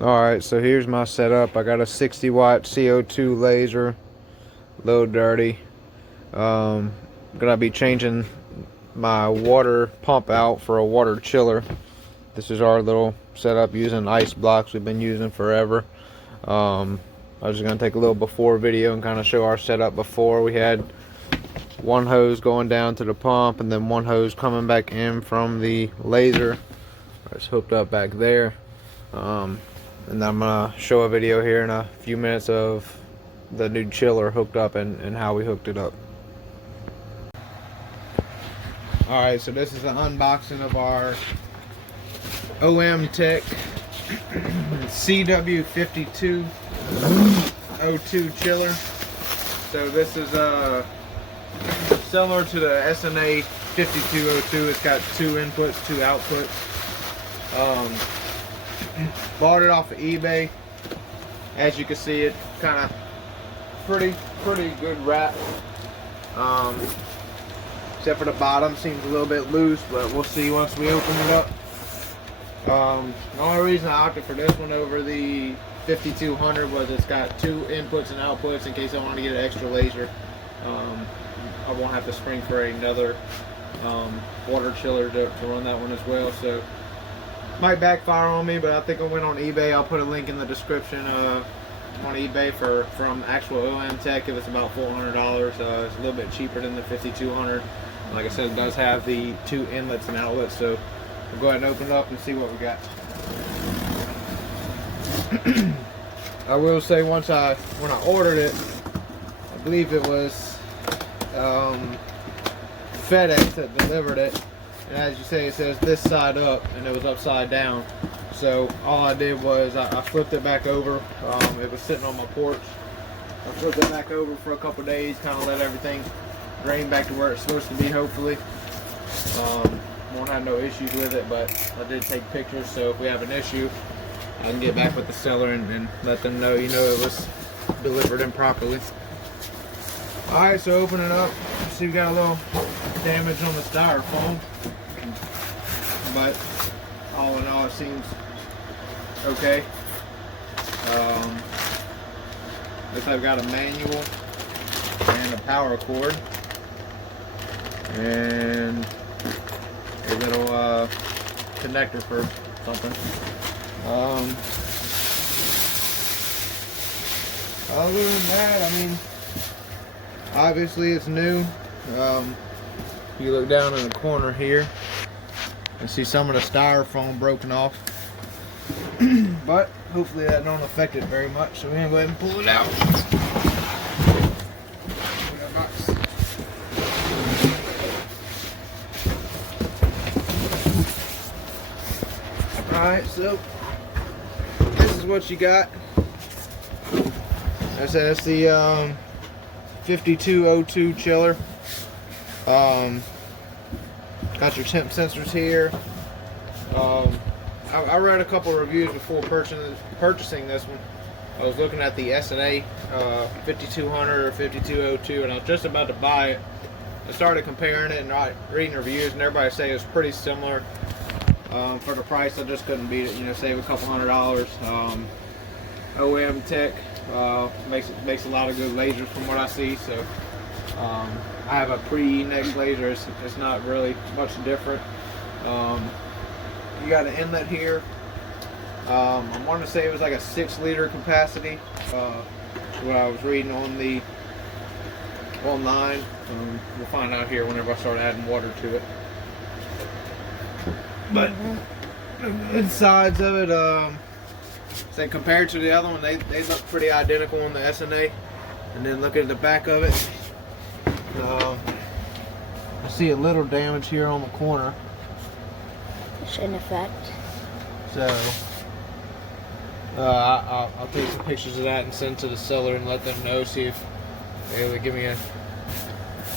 Alright, so here's my setup. I got a 60 watt CO2 laser, low dirty. Gonna be changing my water pump out for a water chiller. This is our little setup using ice blocks we've been using forever. I was just gonna take a little before video and kind of show our setup before. We had one hose going down to the pump and then one hose coming back in from the laser. It's hooked up back there. And I'm gonna show a video here in a few minutes of the new chiller hooked up and how we hooked it up. Alright, so this is an unboxing of our Orion Tech Cw-5202 chiller. So this is similar to the SNA 5202. It's got two inputs, two outputs. Bought it off of eBay. As you can see, it kind of pretty good wrap. Except for the bottom seems a little bit loose, but we'll see once we open it up. The only reason I opted for this one over the 5200 was it's got two inputs and outputs in case I want to get an extra laser. I won't have to spring for another water chiller to run that one as well. So might backfire on me, but I think I went on eBay. I'll put a link in the description on eBay from actual Orion Tech. It was about $400. It's a little bit cheaper than the 5200. Like I said, it does have the two inlets and outlets, so we'll go ahead and open it up and see what we got. I will say when I ordered it, I believe it was FedEx that delivered it. And as you say, it says this side up, and it was upside down. So all I did was I flipped it back over. It was sitting on my porch. I flipped it back over for a couple days, kind of let everything drain back to where it's supposed to be, hopefully. Won't have no issues with it, but I did take pictures, so if we have an issue, I can get back with the seller and let them know, it was delivered improperly. Alright, so open it up. See, we got a little damage on the styrofoam, but all in all, it seems okay. Looks like I've got a manual and a power cord and a little connector for something. Other than that, I mean, obviously it's new. You look down in the corner here and see some of the styrofoam broken off, but hopefully that don't affect it very much. So we're gonna go ahead and pull it out. Alright, so this is what you got. That's the 5202 chiller. Got your temp sensors here. I read a couple of reviews before purchasing this one. I was looking at the SNA 5200 or 5202, and I was just about to buy it. I started comparing it and reading reviews, and everybody say it's pretty similar. For the price, I just couldn't beat it. Save a couple $100. Orion Tech makes a lot of good lasers from what I see. So I have a pre-next laser. It's not really much different. You got an inlet here. I want to say it was like a 6-liter capacity. What I was reading on the online. We'll find out here whenever I start adding water to it. But the insides of it, say compared to the other one, they look pretty identical on the SNA. And then look at the back of it. I see a little damage here on the corner. It shouldn't affect. So I'll take some pictures of that and send to the seller and let them know, see if they would give me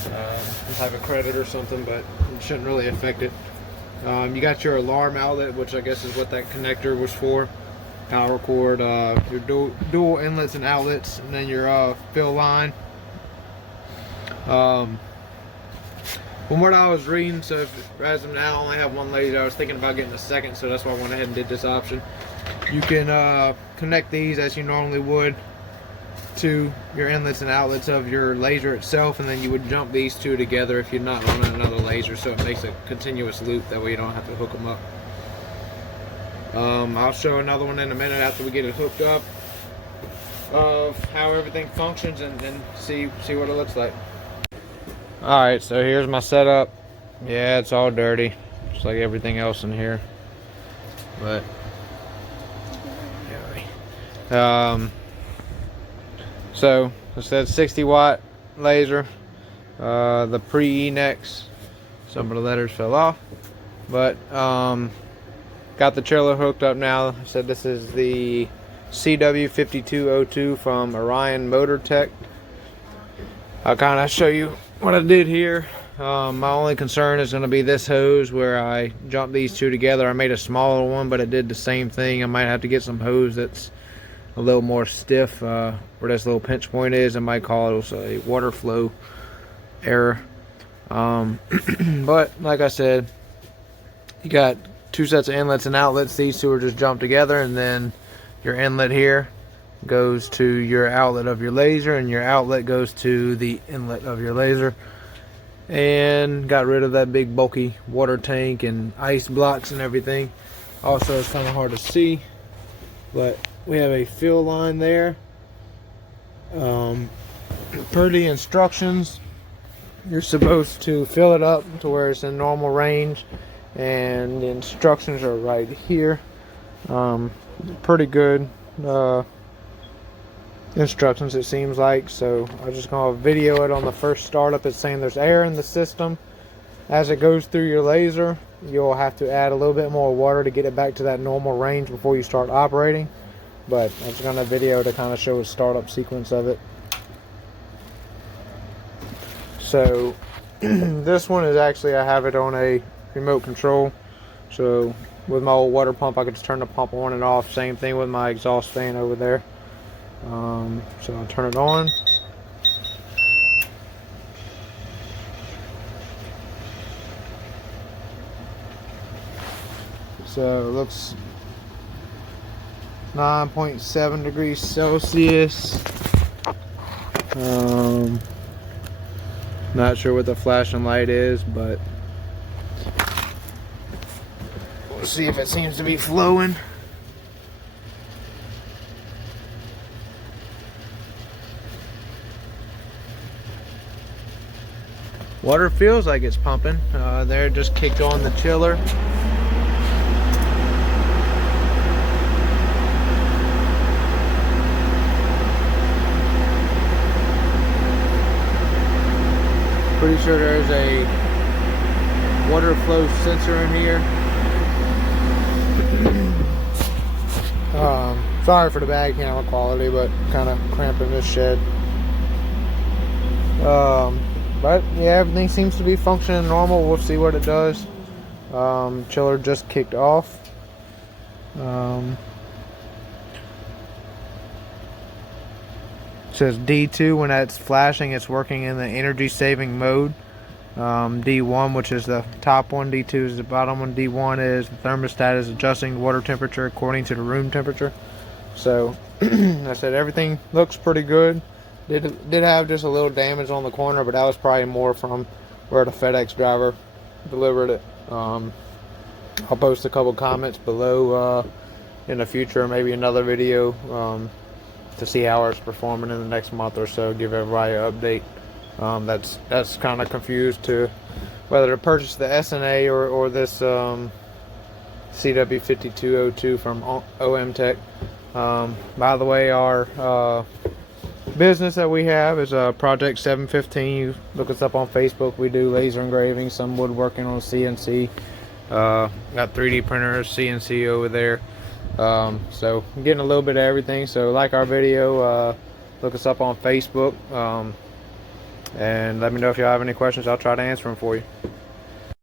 some type of credit or something, but it shouldn't really affect it. You got your alarm outlet, which I guess is what that connector was for. Power cord, your dual inlets and outlets, and then your fill line. From what I was reading, so as of now I only have one laser. I was thinking about getting a second, so that's why I went ahead and did this option. you can connect these as you normally would to your inlets and outlets of your laser itself, and then you would jump these two together if you're not running another laser, so it makes a continuous loop. That way you don't have to hook them up. I'll show another one in a minute after we get it hooked up of how everything functions, and see what it looks like. Alright, so here's my setup. Yeah, it's all dirty, just like everything else in here, but anyway. So it said 60-watt laser, the pre-Enex. Some of the letters fell off, but got the chiller hooked up now. I said this is the Cw-5202 from Orion Motor Tech. I'll kind of show you what I did here. My only concern is going to be this hose where I jumped these two together. I made a smaller one, but it did the same thing. I might have to get some hose that's a little more stiff where this little pinch point is. I might call it a water flow error. But like I said, you got two sets of inlets and outlets. These two are just jumped together, and then your inlet here goes to your outlet of your laser, and your outlet goes to the inlet of your laser. And got rid of that big bulky water tank and ice blocks and everything. Also, it's kind of hard to see, but we have a fill line there. Per the instructions, you're supposed to fill it up to where it's in normal range, and the instructions are right here. Pretty good instructions, it seems like. So I'm just gonna video it on the first startup. It's saying there's air in the system. As it goes through your laser, you'll have to add a little bit more water to get it back to that normal range before you start operating. But I'm just gonna video to kind of show a startup sequence of it. So this one is actually, I have it on a remote control. So with my old water pump, I could just turn the pump on and off. Same thing with my exhaust fan over there. So I'll turn it on. So it looks 9.7 degrees Celsius. Not sure what the flashing light is, but we'll see if it seems to be flowing. Water feels like it's pumping. There, just kicked on the chiller. Pretty sure there's a water flow sensor in here. Sorry for the bad camera quality, but kind of cramping this shed. But yeah, everything seems to be functioning normal. We'll see what it does. Chiller just kicked off. It says D2. When that's flashing, it's working in the energy saving mode. D1, which is the top one, D2 is the bottom one, D1 is the thermostat is adjusting water temperature according to the room temperature. So I said everything looks pretty good. Did have just a little damage on the corner, but that was probably more from where the FedEx driver delivered it. I'll post a couple comments below in the future, maybe another video to see how it's performing in the next month or so. Give everybody an update. That's kind of confused to whether to purchase the SNA or this Cw-5202 from OM Tech. By the way, our business that we have is Project 715. You look us up on Facebook. We do laser engraving, some woodworking on CNC. Got 3D printers, CNC over there. So I'm getting a little bit of everything. So like our video, look us up on Facebook, and let me know if y'all have any questions. I'll try to answer them for you.